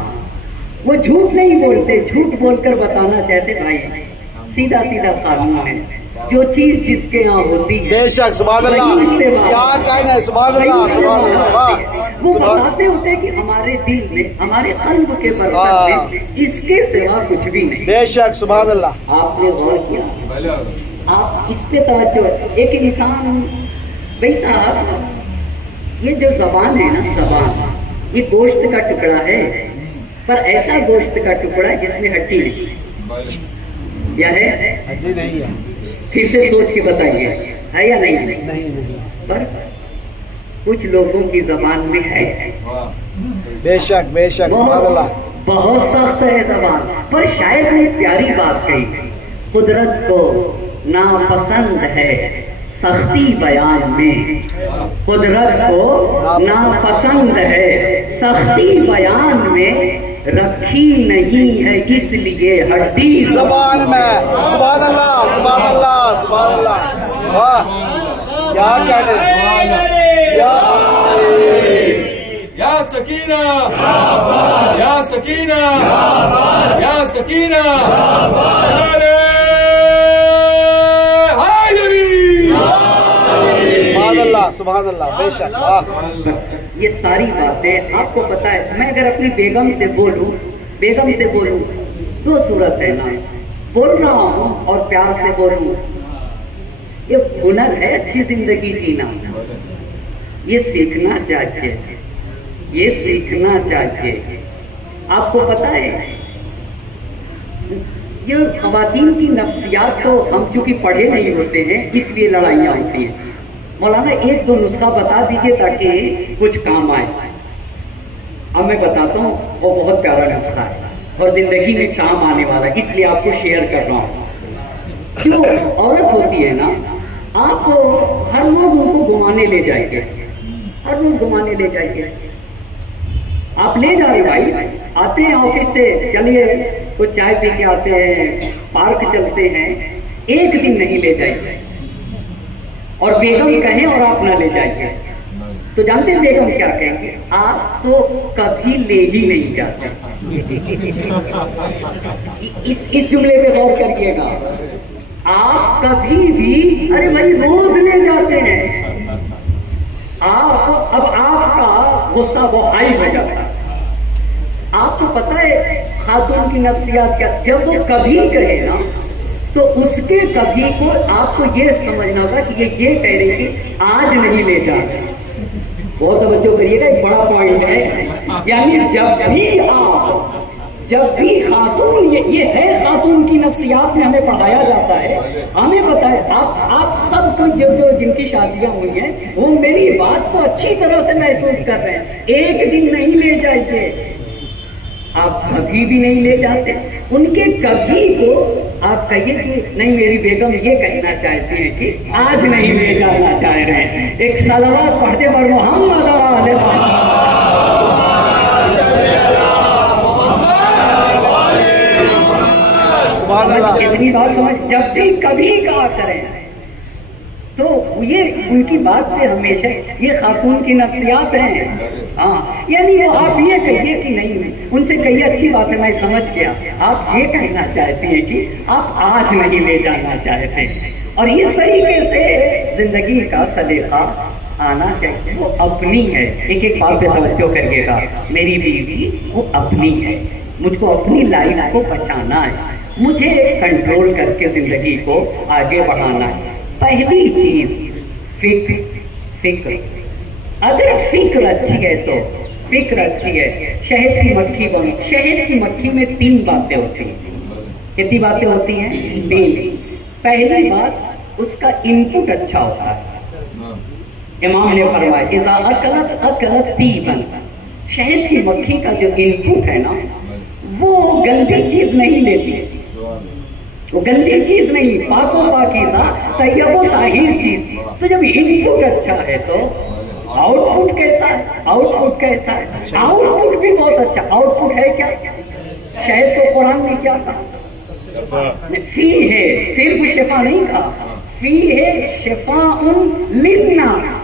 وہ جھوٹ نہیں بولتے, جھوٹ بول کر بتانا چاہتے بھائی سیدھا قانون ہے, جو چیز جس کے یہاں ہوتی ہے. بے شک سبحان اللہ, کیا کہنا ہے, سبحان اللہ. وہ بتاتے ہوتے ہیں کہ ہمارے دل میں, ہمارے قلب کے برتن میں اس کے سوا کچھ بھی نہیں. بے شک سبحان اللہ. آپ نے غور کیا؟ آپ اس پہ توجہ. ایک انسان بھائی صاحب, یہ جو زبان ہے نا, زبان یہ گوشت کا ٹکڑا ہے, پر ایسا گوشت کا ٹکڑا ہے جس میں ہڈی نہیں. کیا ہے؟ ہڈی نہیں ہے. پھر سے سوچ کے بتائیے, ہے یا نہیں؟ نہیں. پر کچھ لوگوں کی زبان میں ہے. بے شک سبحان اللہ. بہت سخت ہے زبان, پر شاید نے پیاری بات کہی, قدرت کو ناپسند ہے سختی بیان میں. قدرت کو ناپسند ہے سختی بیان میں, رکھی نہیں ہے اس لیے ہڈی زبان میں. سبحان اللہ. واہ, کیا کہنے. یا سکینہ, یا سکینہ, یا سکینہ, سبحان اللہ. بے شک. یہ ساری باتیں آپ کو پتا ہے. میں اگر اپنی بیگم سے بولوں دو صورت ہے نا, بول رہا ہوں اور پیار سے بولوں. یہ ہنر ہے اچھی زندگی جینا. یہ سیکھنا چاہیے. آپ کو پتا ہے یہ خواتین کی نفسیات تو ہم چونکہ پڑھے نہیں ہوتے ہیں اس لیے لڑائیاں ہوتی ہیں. مولانا 1-2 نسخہ بتا دیجئے تاکہ کچھ کام آئے. اب میں بتاتا ہوں, وہ بہت پیارا نسخہ ہے اور زندگی میں کام آنے والا ہے, اس لیے آپ کو شیئر کر رہا ہوں. جو عورت ہوتی ہے نا, آپ ہر روز ان کو گھمانے لے جائیں گے, آپ لے جا رہے بھائی, آتے ہیں آفس سے, چلیے کچھ چائے پی کے آتے ہیں, پارک چلتے ہیں, ایک دن نہیں لے جائیں گے, اور بیگم کہیں اور آپ نہ لے جائیں گے. تو جانتے ہیں بیگم کیا کہیں گے؟ آپ تو کبھی لے ہی نہیں جاتے. اس جملے پہ غور کریے گا. آپ کبھی بھی، ارے بھائی روز لے جاتے ہیں آپ. اب آپ کا غصہ وہ ہائی ہو جاتا ہے. آپ کو پتا ہے خاتون کی نفسیات کیا؟ جب وہ کبھی کہے نا تو اس کے کبھی کو آپ کو یہ سمجھنا ہوگا کہ یہ کہہ رہی کہ آج نہیں لے جاتے. بہت توجہ کریے گا، ایک بڑا پوائنٹ ہے. یعنی جب بھی خاتون، یہ ہے خاتون کی نفسیات میں ہمیں پڑھایا جاتا ہے. ہمیں بتایا، آپ سب کو جو جن کی شادیاں ہوئی ہیں وہ میری بات کو اچھی طرح سے محسوس کر رہے ہیں. ایک دن نہیں لے جائیے، آپ کبھی بھی نہیں لے جاتے. ان کے کبھی کو آپ کہیے کہ نہیں میری بیگم یہ کہنا چاہتی ہیں کہ آج نہیں لے جانا چاہ رہے ہیں. ایک صلوات پڑھتے پر محمد اتنی بات سمجھ. جب بھی کبھی کہا کریں تو یہ ان کی بات پہ ہمیشہ یہ خاتون کی نفسیات ہیں. ہاں یعنی آپ یہ کہیے کہ نہیں، ان سے کہیے اچھی بات ہے میں سمجھ گیا، آپ یہ کہنا چاہتے ہیں کہ آپ آج نہیں لے جانا چاہتے. اور اس طریقے سے زندگی کا سلیقہ آنا چاہیے. وہ اپنی ہے. ایک بات پہ توجہ کریے گا. میری بیوی وہ اپنی ہے، مجھ کو اپنی لائف کو بچانا ہے، مجھے کنٹرول کر کے زندگی کو آگے بڑھانا ہے. پہلی چیز فکر. اگر فکر اچھی ہے تو فکر اچھی ہے. شہد کی مکھی بنو. شہد کی مکھی میں 3 باتیں ہوتی ہیں. کتنی باتیں ہوتی ہیں؟ 3. پہلی بات اس کا انپٹ اچھا ہوتا ہے. امام نے فرمایا اذا اکلت طیبا. شہد کی مکھی کا جو انپٹ ہے نا وہ گندی چیز نہیں لیتی، وہ گندی چیز نہیں، پاک و پاکیزہ طیب و طاہر چیز. تو جب انپٹ اچھا ہے تو آؤٹ پٹ کیسا ہے؟ آؤٹ پٹ کیسا ہے؟ آؤٹ پٹ بھی بہت اچھا. آؤٹ پٹ ہے کیا؟ شاید تو قرآن میں کیا تھا؟ فی ہے، صرف شفا نہیں کہا، فی ہے شفاء للناس.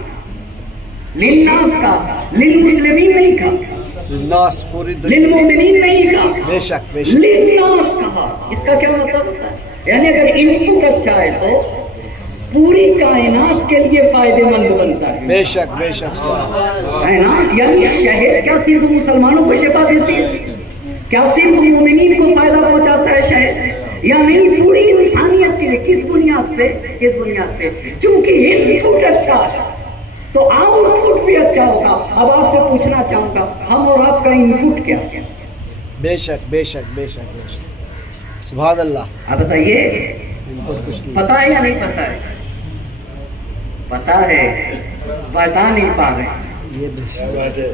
للناس کا، للمسلمین نہیں کہا، للمؤمنین نہیں کہا، بے شک بے شک للناس کہا. اس کا کیا مطلب ہوتا ہے؟ یعنی اگر انپٹ اچھا ہے تو پوری کائنات کے لیے فائدے مند بنتا ہے. بے شک بے شک ہے نا. یعنی شہد کیا صرف مسلمانوں کو شفا دیتی ہے؟ کیا صرف مومنین کو فائدہ پہنچاتا ہے شہد؟ یا نہیں، پوری انسانیت کے لیے. کس بنیاد پہ؟ کس بنیاد پہ؟ کیونکہ انپٹ اچھا ہے تو آؤٹ پٹ بھی اچھا ہوگا. اب آپ سے پوچھنا چاہوں گا ہم اور آپ کا انپٹ کیا؟ بے شک بے شک بے شک بے شک. سبحان اللہ. آپ بتائیے پتا ہے یا نہیں پتا ہے؟ پتا ہے، بتا نہیں پا رہے.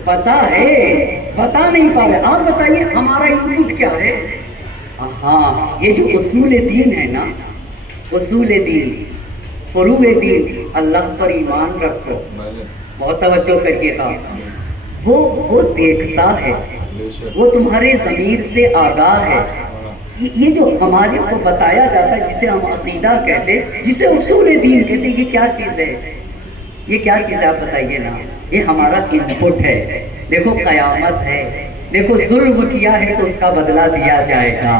پتا ہے، بتا نہیں پا رہے. آپ بتائیے ہمارا انپٹ کیا ہے؟ ہاں یہ جو اصول دین ہے نا، اصول دین، فروع دین، اللہ پر ایمان رکھو. بہت توجہ کریے گا. وہ دیکھتا ہے، وہ تمہارے ضمیر سے آگاہ ہے. یہ جو ہمارے کو بتایا جاتا ہے جسے ہم عقیدہ کہتے، جسے اصول دین کہتے، یہ کیا چیز ہے؟ یہ کیا چیز ہے آپ بتائیے نا. یہ ہمارا انپٹ ہے. دیکھو قیامت ہے، دیکھو ظلم کیا ہے تو اس کا بدلہ دیا جائے گا.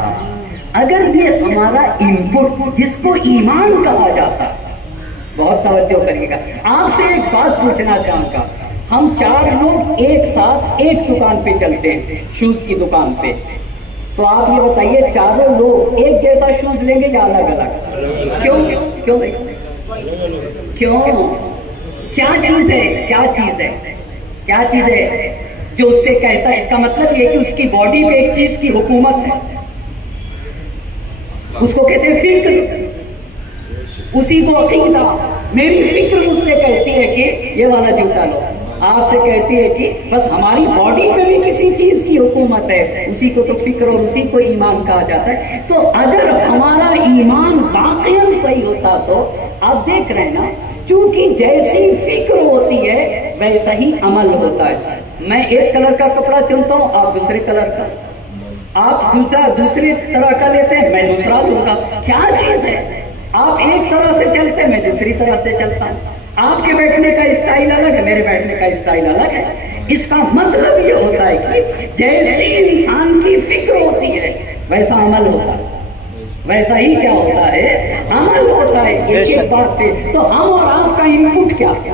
اگر یہ ہمارا انپٹ جس کو ایمان کہا جاتا ہے، بہت توجہ کریے گا. آپ سے ایک بات پوچھنا چاہوں گا. ہم 4 لوگ ایک ساتھ ایک دکان پہ چلتے ہیں، شوز کی دکان پہ. تو آپ یہ بتائیے چاروں لوگ ایک جیسا شوز لیں گے یا الگ الگ؟ کیوں کیوں کیوں؟ کیا چیز ہے؟ کیا چیز ہے؟ کیا چیز ہے جو اس سے کہتا ہے؟ اس کا مطلب یہ کہ اس کی باڈی پہ ایک چیز کی حکومت ہے. اس کو کہتے ہیں فکر، اسی کو عقیدہ. میری فکر مجھ سے کہتی ہے کہ یہ والا جوتا لو، آپ سے کہتی ہے کہ بس ہماری باڈی پہ بھی کسی چیز کی حکومت ہے، اسی کو تو فکر اور اسی کو ایمان کہا جاتا ہے. تو اگر ہمارا ایمان واقعا صحیح ہوتا تو آپ دیکھ رہے ہیں نا، چونکہ جیسی فکر ہوتی ہے ویسا ہی عمل ہوتا ہے. میں ایک کلر کا کپڑا چنتا ہوں، آپ دوسرے کلر کا. آپ دوسری طرح کا لیتے ہیں، میں دوسرا لوں گا. کیا چیز ہے؟ آپ ایک طرح سے چلتے ہیں، میں دوسری طرح سے چلتا ہوں. آپ کے بیٹھنے کا اسٹائل الگ ہے، میرے بیٹھنے کا اسٹائل الگ ہے۔ اس کا مطلب یہ ہوتا ہے کہ جیسی انسان کی فکر ہوتی ہے ویسا عمل ہوتا ہے، ویسا ہی کیا ہوتا ہے، عمل ہوتا ہے۔ ایک بات پہ تو ہم اور آپ کا انپٹ کیا ہے،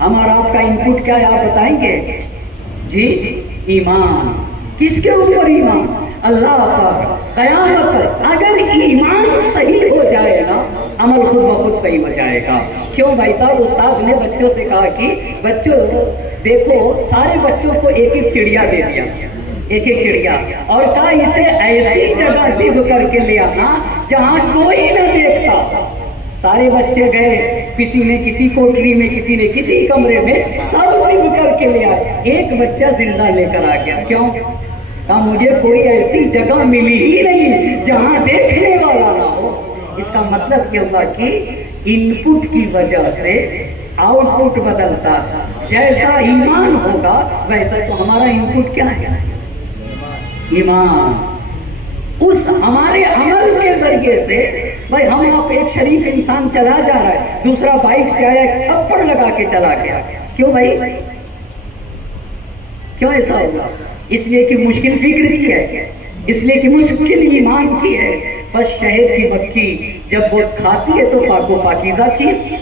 ہم اور آپ کا انپٹ کیا ہے آپ بتائیں گے؟ جی ایمان۔ کس کے اوپر ایمان؟ اللہ کا۔ قیامت پر اگر ایمان صحیح ہو جائے نا عمل خود بخود صحیح ہو جائے گا۔ کیوں بھائی صاحب؟ استاد نے بچوں سے کہا کہ بچوں دیکھو، سارے بچوں کو ایک ایک چڑیا دے دیا، ایک ایک چڑیا، اور کہا اسے ایسی جگہ ذبح کر کے لے آنا جہاں کوئی نہ دیکھتا۔ سارے بچے گئے، کسی نے کسی کوٹری میں، کسی نے کسی کمرے میں، سب ذبح کر کے لے آئے۔ ایک بچہ زندہ لے کر آ گیا۔ کیوں؟ کہا مجھے کوئی ایسی جگہ ملی ہی نہیں جہاں دیکھنے والا نہ ہو۔ اس کا مطلب کیا ہوا کہ انپٹ کی وجہ سے آؤٹ پٹ بدلتا ہے۔ جیسا ایمان ہوگا ویسا تو ہمارا انپٹ کیا ہے؟ ایمان۔ اس ہمارے عمل کے ذریعے سے بھائی ہم آپ ایک شریف انسان چلا جا رہا ہے، دوسرا بائک سے آیا تھپڑ لگا کے چلا گیا، کیوں بھائی؟ کیوں ایسا ہوگا؟ اس لیے کہ مشکل فکر کی ہے، اس لیے کہ مشکل ایمان کی ہے۔ بس شہد کی مکھی جب وہ کھاتی ہے تو پاک و پاکیزہ چیز،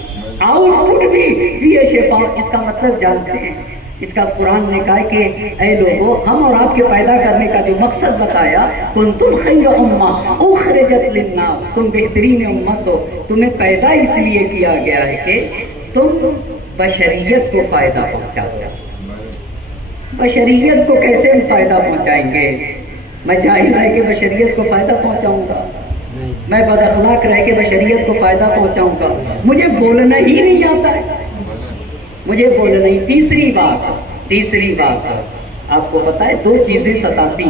آؤٹ پٹ بھی فیہ شفا۔ اس کا مطلب جانتے ہیں؟ اس کا قرآن نے کہا کہ اے لوگوں، ہم اور آپ کے پیدا کرنے کا جو مقصد بتایا، کنتم خیر امہ اخرجت للناس، تم بہترین امت ہو، تمہیں پیدا اس لیے کیا گیا ہے کہ تم بشریت کو فائدہ پہنچاؤ۔ بشریت کو کیسے ہم فائدہ پہنچائیں گے؟ میں جاہل رہ کے بشریت کو فائدہ پہنچاؤں گا؟ میں بد اخلاق رہ کے بشریت کو فائدہ پہنچاؤں گا؟ مجھے بولنا ہی نہیں آتا ہے، مجھے بولنا ہی۔ تیسری بات آپ کو پتا ہے، دو چیزیں ستاتی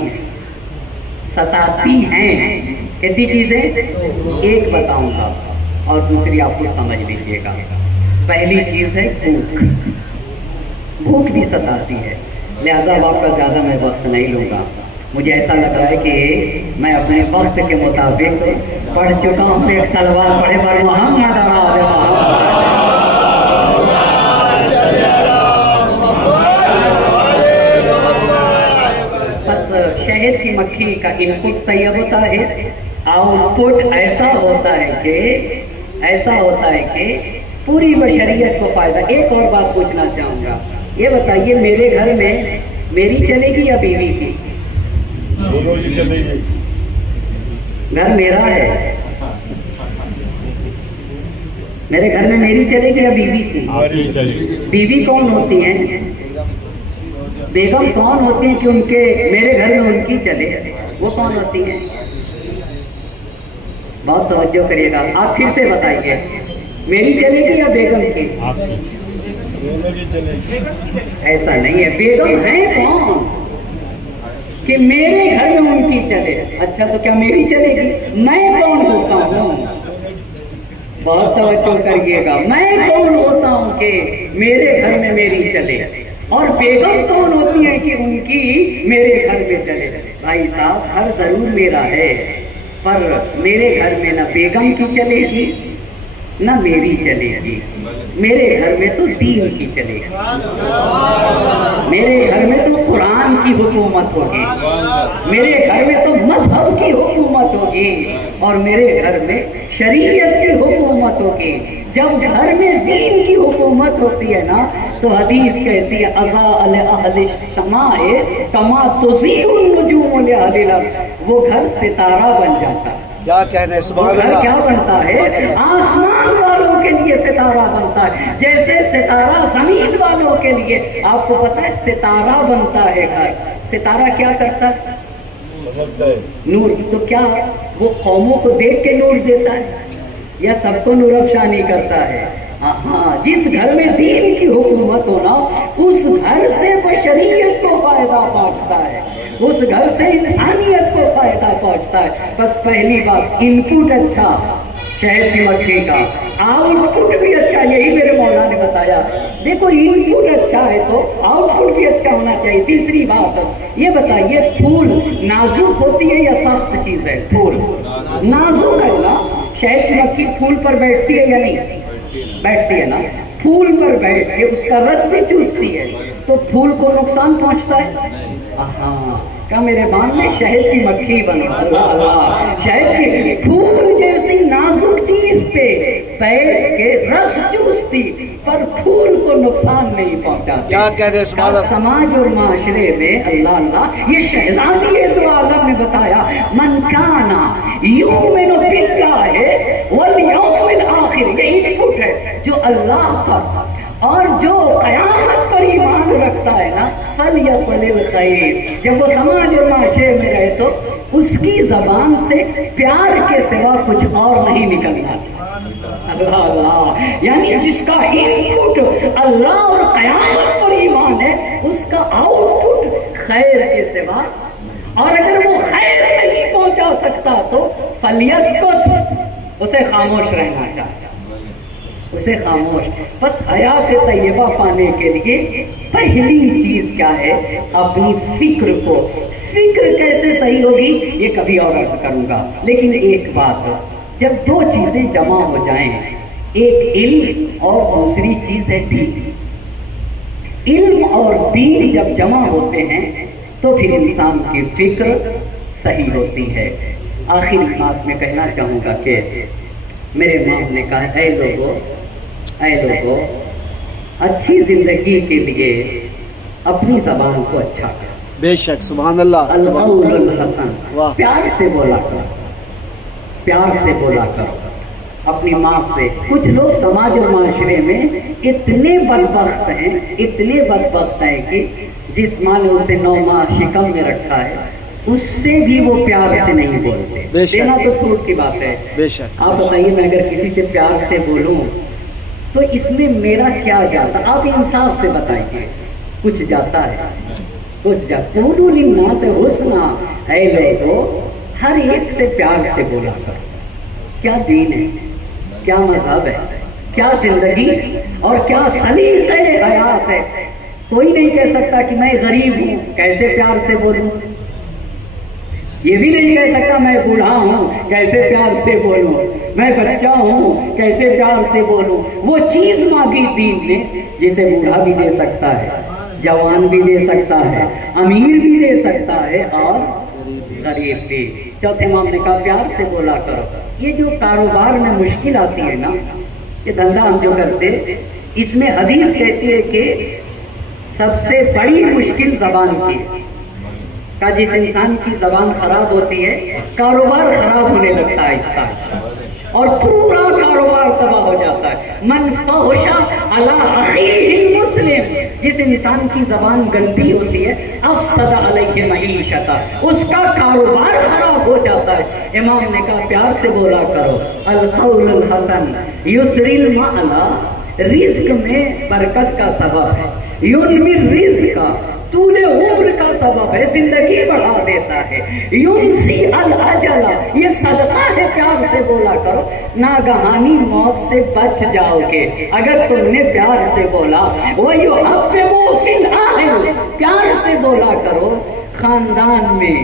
ہیں۔ کتنی چیزیں؟ ایک بتاؤں گا اور دوسری آپ کو سمجھ لیجیے گا۔ پہلی چیز ہے بھوک۔ بھوک بھی ستاتی ہے، لہذا آپ کا زیادہ میں وقت نہیں لوں گا۔ مجھے ایسا لگ رہا ہے کہ میں اپنے وقت کے مطابق پڑھ چکا ہوں۔ ایک سلوات پڑھے پر محمد بس شہد کی مکھی کا انپٹ طیب ہوتا ہے، آؤٹ پٹ ایسا ہوتا ہے کہ پوری بشریت کو فائدہ۔ ایک اور بات پوچھنا چاہوں گا، یہ بتائیے میرے گھر میں میری چلے گی یا بیوی کی؟ دونوں ہی چلے گی۔ گھر میرا ہے، میرے گھر میں میری چلے گی یا بیوی کی؟ بیوی کون ہوتی ہیں؟ بیگم کون ہوتی ہیں کہ ان کے میرے گھر میں ان کی چلے؟ وہ کون ہوتی ہیں؟ بہت توجہ کریے گا، آپ پھر سے بتائیے، میری چلے گی یا بیگم کی؟ ایسا نہیں ہے، بیگم ہے کون کہ میرے گھر میں ان کی چلے؟ اچھا تو کیا میری چلے گی؟ میں کون ہوتا ہوں؟ بہت توجہ کریے گا، میں کون ہوتا ہوں کہ میرے گھر میں میری چلے؟ اور بیگم کون ہوتی ہے کہ ان کی میرے گھر میں چلے؟ بھائی صاحب گھر ضرور میرا ہے، پر میرے گھر میں نہ بیگم کی چلے گی نہ میری چلے گی، میرے گھر میں تو دین کی چلے گی، میرے گھر میں تو قرآن کی حکومت ہوگی، میرے گھر میں تو مذہب کی حکومت ہوگی، اور میرے گھر میں شریعت کی حکومت ہوگی۔ جب گھر میں دین کی حکومت ہوتی ہے نا تو حدیث کہتی ہے اضاء لأہل السماء کما تضیء النجوم لأہل الارض، وہ گھر ستارہ بن جاتا ہے۔ کیا کہنا ہے؟ سبحان اللہ۔ کیا بنتا ہے؟ آسمان والوں کے لیے ستارہ بنتا ہے، جیسے ستارہ زمین والوں کے لیے۔ آپ کو پتا ہے ستارہ بنتا ہے گھر، ستارہ کیا کرتا ہے؟ نور۔ تو کیا وہ قوموں کو دیکھ کے نور دیتا ہے یا سب کو نور افشانی کرتا ہے؟ ہاں، جس گھر میں دین کی حکومت ہونا اس گھر سے بشریت کو فائدہ پہنچتا ہے، اس گھر سے انسانیت کو فائدہ پہنچتا ہے۔ بس پہلی بات انپٹ اچھا شہد کی مکھی کا، آؤٹ پٹ بھی اچھا، یہی میرے مولا نے بتایا۔ دیکھو انپٹ اچھا ہے تو آؤٹ پٹ بھی اچھا ہونا چاہیے۔ تیسری بات یہ بتائیے، پھول نازک ہوتی ہے یا سخت چیز ہے؟ پھول نازک ہے نا، شہد کی مکھی پھول پر بیٹھتی ہے یا نہیں؟ بیٹھتی ہے نا پھول پر بیٹھ کے اس کا رس بھی چوستی ہے تو پھول کو نقصان پہنچتا ہے؟ ہاں کیا میرے بان میں شہد کی مکھی بنا اللہ شہد کی پھول جیسی نازک چیز پہ بیٹھ کے رس چوستی پر پھول کو نقصان نہیں پہنچاتی. کیا کہہ رہے سبحان اللہ. سماج اور معاشرے میں اللہ اللہ یہ شہزادی دو عالم نے بتایا من کانا یؤمن باللہ والیوم الآخر یہ ان پٹ ہے جو اللہ پر اور جو قیامت پر ایمان رکھتا ہے نا فلیقل الخیر جب وہ سماج اور معاشرے میں رہے تو اس کی زبان سے پیار کے سوا کچھ اور نہیں نکلنا. اللہ اللہ یعنی جس کا ان پٹ اللہ اور قیامت پر ایمان ہے اس کا آؤٹ پٹ خیر کے سوا اور اگر وہ خیر نہیں پہنچا سکتا تو فلیسکت اسے خاموش رہنا چاہیے اسے خاموش. بس حیات طیبہ پانے کے لیے پہلی چیز کیا ہے اپنی فکر کو فکر کیسے صحیح ہوگی یہ کبھی اور عرض کروں گا. لیکن ایک بات جب دو چیزیں جمع ہو جائیں ایک علم اور دوسری چیز ہے دین علم اور دین جب جمع ہوتے ہیں تو پھر انسان کی فکر صحیح ہوتی ہے. آخری بات میں کہنا چاہوں گا کہ میرے امام نے کہا اے لوگوں اچھی زندگی کے لیے اپنی زبان کو اچھا کرو. بے شک سبحان اللہ. القول الحسن پیار سے بولا کرو پیار سے بولا کرو اپنی ماں سے. کچھ لوگ سماج اور معاشرے میں اتنے بدبخت ہیں کہ جس ماں نے اسے 9 ماہ شکم میں رکھا ہے اس سے بھی وہ پیار سے نہیں بولتے. دینا تو فروٹ کی بات ہے. بے شک آپ بتائیے میں اگر کسی سے پیار سے بولوں تو اس میں میرا کیا جاتا؟ آپ انصاف سے بتائیے کچھ جاتا ہے کچھ جاتا. قولوا للناس حسنا اے لوگوں ہر ایک سے پیار سے بولا کرو. کیا دین ہے کیا مذہب ہے کیا زندگی اور کیا سلیقہ حیات ہے. کوئی نہیں کہہ سکتا کہ میں غریب ہوں کیسے پیار سے بولوں. یہ بھی نہیں کہہ سکتا میں بوڑھا ہوں کیسے پیار سے بولوں. میں بچہ ہوں کیسے پیار سے بولوں. وہ چیز مانگی دین نے جسے بوڑھا بھی دے سکتا ہے جوان بھی دے سکتا ہے امیر بھی دے سکتا ہے اور غریب بھی. چوتھے امام نے کہا پیار سے بولا کرو. یہ جو کاروبار میں مشکل آتی ہے نا یہ دھندا ہم جو کرتے اس میں حدیث کہتی ہے کہ سب سے بڑی مشکل زبان کی کا جس انسان کی زبان خراب ہوتی ہے کاروبار خراب ہونے لگتا ہے اس کا اور پورا کاروبار تباہ ہو جاتا ہے. من فحش علی اخیہ المسلم جس انسان کی زبان گندی ہوتی ہے افسد علیہ معیشتہ اس کا کاروبار خراب ہو جاتا ہے. امام نے کہا پیار سے بولا کرو. القول الحسن یسری المعلا رزق میں برکت کا سبب ہے. یونمی رزق کا طول عمر کا سبب ہے زندگی بڑھا دیتا ہے. یونسی الاجل یہ صدقہ ہے. پیار سے بولا کرو ناگہانی موت سے بچ جاؤ گے اگر تم نے پیار سے بولا. وَيُحَبِّبُ فِي الْأَهْلِ پیار سے بولا کرو. خاندان میں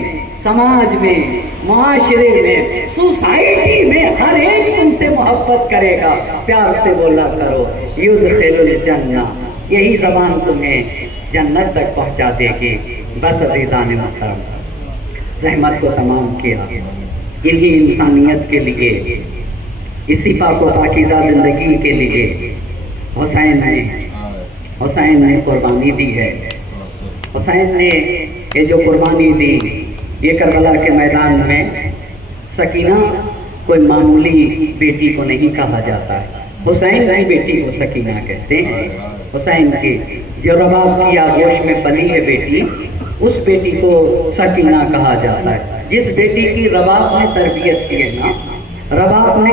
سماج میں معاشرے میں سوسائٹی میں ہر ایک تم سے محبت کرے گا. پیار سے بولا کرو. یدخل الجنہ یہی زبان تمہیں جنت تک پہنچا دے گی. بس عزیزان محترم زحمت کو تمام کیا انہی انسانیت کے لیے اسی پاک و پاکیزہ زندگی کے لیے حسین نے قربانی دی ہے. حسین نے یہ جو قربانی دی یہ کربلا کے میدان میں سکینہ کوئی معمولی بیٹی کو نہیں کہا جاتا ہے. حسین کی بیٹی کو سکینہ کہتے ہیں. حسین کی جو رباب کی آغوش میں پلی ہے بیٹی اس بیٹی کو سکینہ کہا جاتا ہے. جس بیٹی کی رباب نے تربیت کی ہے نا رباب نے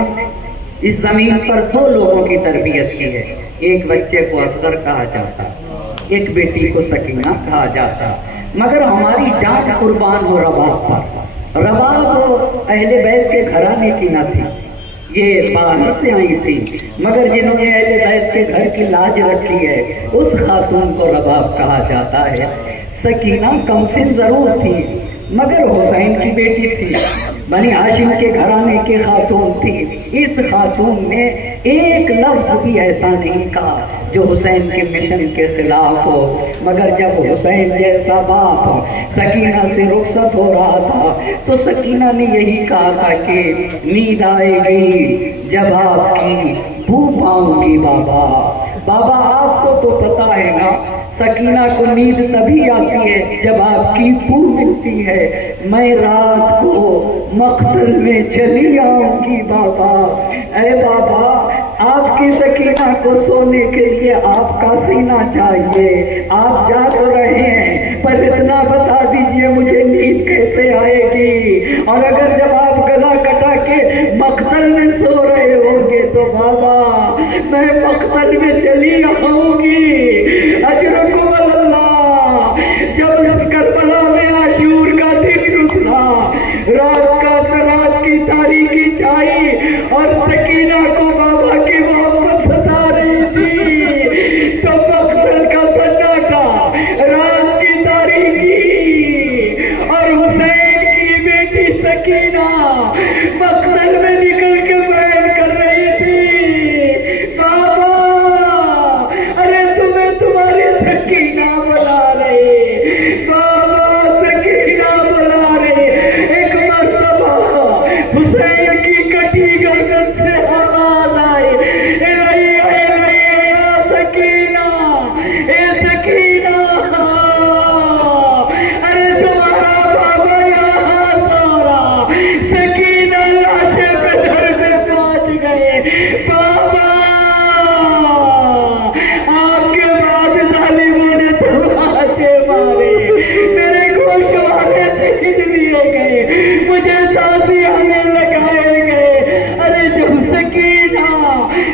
اس زمین پر 2 لوگوں کی تربیت کی ہے. ایک بچے کو اصغر کہا جاتا ایک بیٹی کو سکینہ کہا جاتا. مگر ہماری جان قربان ہو رباب پر. رباب اہل بیت کے گھرانے کی نہ تھی یہ باہر سے آئی تھی مگر جنہوں نے اہل بیت کے گھر کی لاج رکھی ہے اس خاتون کو رباب کہا جاتا ہے. سکینہ کم سن ضرور تھی مگر حسین کی بیٹی تھی. بنی ہاشم کے گھرانے کی خاتون تھی. اس خاتون نے ایک لفظ بھی ایسا نہیں کہا جو حسین کے مشن کے خلاف ہو، مگر جب حسین جیسا باپ سکینہ سے رخصت ہو رہا تھا تو سکینہ نے یہی کہا تھا کہ نیند آئے گی جب آپ کی بو پاؤں گی بابا۔ بابا آپ کو تو پتا ہے نا سکینہ کو نیند تبھی آتی ہے جب آپ کی بو ملتی ہے۔ میں رات کو مقتل میں چلی آؤں گی بابا۔ اے بابا آپ کی سکینہ کو سونے کے لیے آپ کا سینہ چاہیے، آپ جا تو رہے ہیں پر اتنا بتا دیجئے مجھے نیند کیسے آئے گی، اور اگر جب آپ گلا کٹا کے مقتل میں سو رہے ہوں گے تو بابا میں مقتل میں چلی آؤں گی۔ اجرکم اللہ۔ جب اس کربلا میں عاشور کا دن گزرا، رات کی تاریکی چھائی اور سکینہ کو بابا کی محبت ستا رہی تھی تو مقتل کا سناٹا، رات کی تاریکی اور حسین کی بیٹی سکینہ مقتل میں نکل کے بیان کر رہی تھی بابا ارے تمہیں تمہاری سکینہ بلا رہے، بابا سکینہ بلا رہے۔ ایک مرتبہ حسین کی کٹی گردن سے آواز آئی، یا سکینہ، اے سکینہ، ارے تمہارا بابا یہاں سورا۔ سکینہ لاشے پہ گھر میں پہنچ گئے۔ بابا آپ کے بعد ظالموں نے تماچے مارے، میرے گوشوارے چھین لیے گئے، مجھے تازیاں میں لگائے گئے۔ ارے جب سکینہ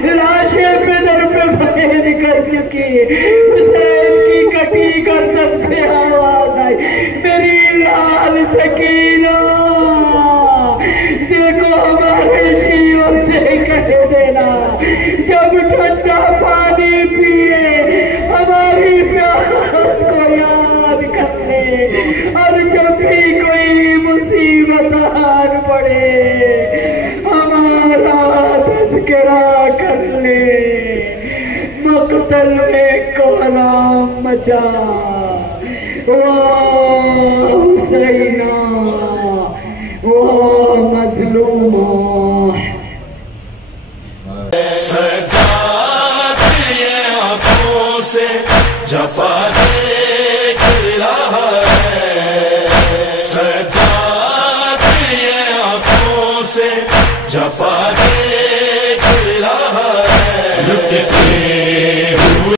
لاشے پہ در پہ پھیر کر چکی، حسین کی کٹی گردن سے آواز آئی، میری لال سکینہ دیکھو ہمارے شیعوں سے کہہ دینا جب ٹھنڈا پانی پیے ہماری پیاس کو یاد کر لے، اور جب بھی کوئی مصیبت آن پڑے ہمارا تذکرہ کر لے۔ مقتل میں کلام مچا، واہ حسینہ، واہ مظلومہ۔ سجاد یہ آنکھوں سے جفا دیکھ رہا ہے،